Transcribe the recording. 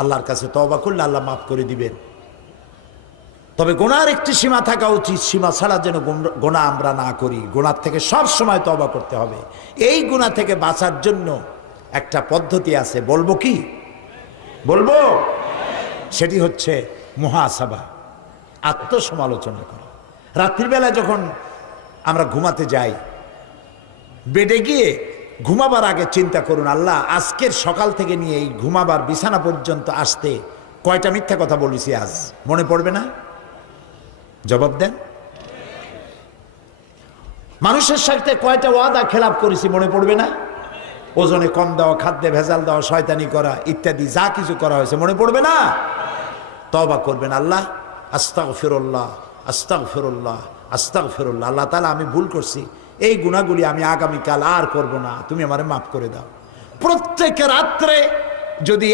আল্লাহর কাছে তওবা করলে আল্লাহ মাফ করে দিবেন। তবে গুনার একটি সীমা থাকা উচিত, সীমা ছাড়া যেন গুনাহ আমরা না করি। গুনার থেকে সব সময় তওবা করতে হবে। এই গুনাহ থেকে বাঁচার জন্য একটা পদ্ধতি আছে, বলবো কি? বলবো? সেটি হচ্ছে মুহাসাবা, আত্মসমালোচনা করা। রাত্রিবেলা যখন আমরা ঘুমাতে যাই, বেডে গিয়ে ঘুমাবার আগে চিন্তা করুন, আল্লাহ আজকের সকাল থেকে নিয়ে এই ঘুমাবার বিছানা পর্যন্ত আসতে কয়টা মিথ্যা কথা বলেছি আজ, মনে পড়বে না? জবাব দেন। মানুষের সাথে কয়টা ওয়াদা খেলাপ করেছি, মনে পড়বে না? ওজনে কম দেওয়া, খাদ্যে ভেজাল দেওয়া, শয়তানি করা ইত্যাদি যা কিছু করা হয়েছে, মনে পড়বে না? তওবা করবেন, আল্লাহ আস্তাগফিরুল্লাহ আস্তাগফিরুল্লাহ আস্তাগফিরুল্লাহ, আল্লাহ তাআলা আমি ভুল করছি, এই গুনাহগুলি আমি আগামীকাল আর করব না, তুমি আমারে মাফ করে দাও। প্রত্যেক রাত্রে যদি